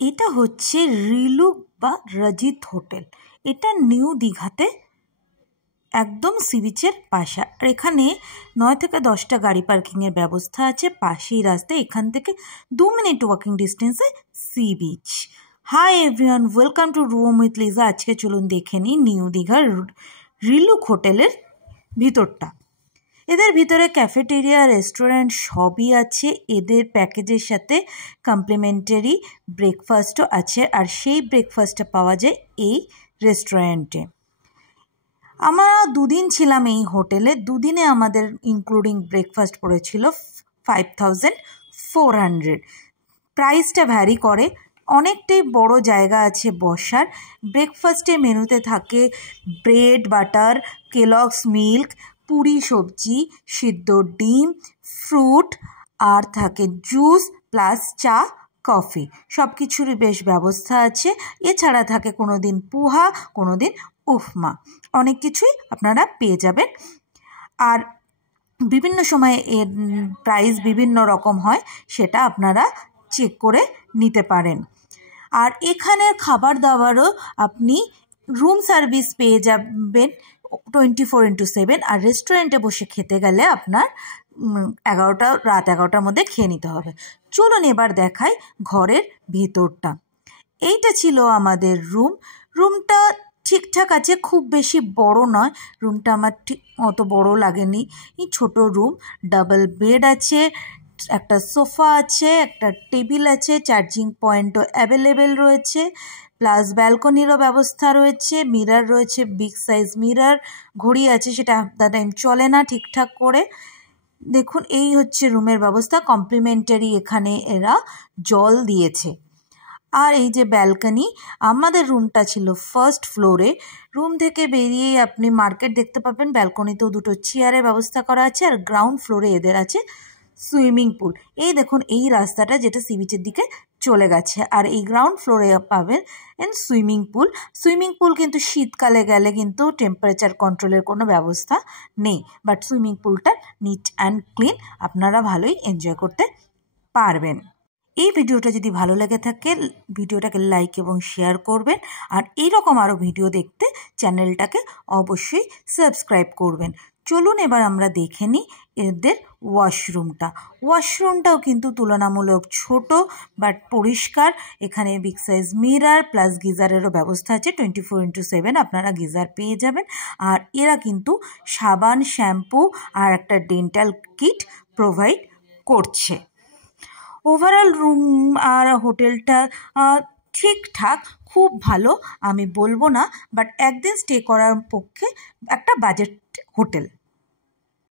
এটা হচ্ছে রিলুক বা রজিত হোটেল। এটা নিউ দীঘাতে একদম সি বিচের পাশে। আর এখানে 9 থেকে 10টা গাড়ি পার্কিংয়ের ব্যবস্থা আছে। পাশেই রাস্তায়, এখান থেকে 2 মিনিট ওয়াকিং ডিস্টেন্সে sea beach. Hi everyone, welcome to room with Liza. আজকে চলুন দেখে নিই নিউ দীঘার রিলুক হোটেলের ভিতরটা। এদের ভিতরে ক্যাফেটেরিয়া, রেস্টুরেন্ট সবই আছে। এদের প্যাকেজের সাথে কমপ্লিমেন্টারি ব্রেকফাস্টও আছে, আর সেই ব্রেকফাস্টটা পাওয়া যায় এই রেস্টুরেন্টে। আমরা 2 দিন ছিলাম এই হোটেলে। 2 দিনে আমাদের ইনক্লুডিং ব্রেকফাস্ট পড়েছিল 5400। প্রাইসটা ভ্যারি করে, অনেকটাই বড় জায়গা আছে বসার। ব্রেকফাস্টে মেনুতে থাকে bread, butter, Kellogg's milk, Puri সবজি, সিদ্ধ ডিম, ফ্রুট, আর থাকে জুস প্লাস চা, কফি। সব কিছুরই বেশ ব্যবস্থা আছে। এছাড়া থাকে কোনো দিন পোহা, কোনো দিন উপমা, অনেক কিছুই আপনারা পেয়ে যাবেন। আর বিভিন্ন সময়ে এর প্রাইস বিভিন্ন রকম হয়, সেটা আপনারা চেক করে নিতে পারেন। আর এখানের খাবার দাবারও আপনি রুম সার্ভিস পেয়ে যাবেন 24x7। আর রেস্টুরেন্টে বসে খেতে গেলে আপনার রাত 11টার মধ্যে খেয়ে নিতে হবে। চলুন এবার দেখাই ঘরের ভিতরটা। এইটা ছিল আমাদের রুমটা ঠিকঠাক আছে, খুব বেশি বড় নয়। রুমটা আমার ঠিক অত বড় লাগেনি, ছোট রুম। ডাবল বেড আছে, একটা সোফা আছে, একটা টেবিল আছে, চার্জিং পয়েন্টও অ্যাভেলেবেল রয়েছে, প্লাস ব্যালকনিরও ব্যবস্থা রয়েছে, মিরর রয়েছে, বিগ সাইজ মিরর। ঘড়ি আছে, সেটা দ্য টাইম চলে না ঠিকঠাক করে। দেখুন, এই হচ্ছে রুমের ব্যবস্থা। কমপ্লিমেন্টারি এখানে এরা জল দিয়েছে। আর এই যে ব্যালকনি, আমাদের রুমটা ছিল ফার্স্ট ফ্লোরে। রুম থেকে বেরিয়েই আপনি মার্কেট দেখতে পাবেন। ব্যালকনিতেও 2টো চেয়ারের ব্যবস্থা করা আছে। আর গ্রাউন্ড ফ্লোরে এদের আছে সুইমিং পুল। এই দেখুন, এই রাস্তাটা যেটা সি বিচের দিকে চলে গেছে। আর এই গ্রাউন্ড ফ্লোরে পাবেন সুইমিং পুল কিন্তু শীতকালে গেলে কিন্তু টেম্পারেচার কন্ট্রোলের কোনো ব্যবস্থা নেই, বাট সুইমিং পুলটা নিট অ্যান্ড ক্লিন, আপনারা ভালোই এনজয় করতে পারবেন। এই ভিডিওটা যদি ভালো লেগে থাকে, ভিডিওটাকে লাইক এবং শেয়ার করবেন। আর এইরকম আরও ভিডিও দেখতে চ্যানেলটাকে অবশ্যই সাবস্ক্রাইব করবেন। চলুন এবার আমরা দেখে নিই এদের ওয়াশরুমটাও কিন্তু তুলনামূলক ছোট বাট পরিষ্কার। এখানে বিগ সাইজ মিরর প্লাস গিজারেরও ব্যবস্থা আছে। 24x7 আপনারা গিজার পেয়ে যাবেন। আর এরা কিন্তু সাবান, শ্যাম্পু আর একটা ডেন্টাল কিট প্রোভাইড করছে। ওভারঅল রুম আর হোটেলটা ঠিকঠাক, খুব ভালো আমি বলবো না, বাট একদিন স্টে করার পক্ষে একটা বাজেট হোটেল।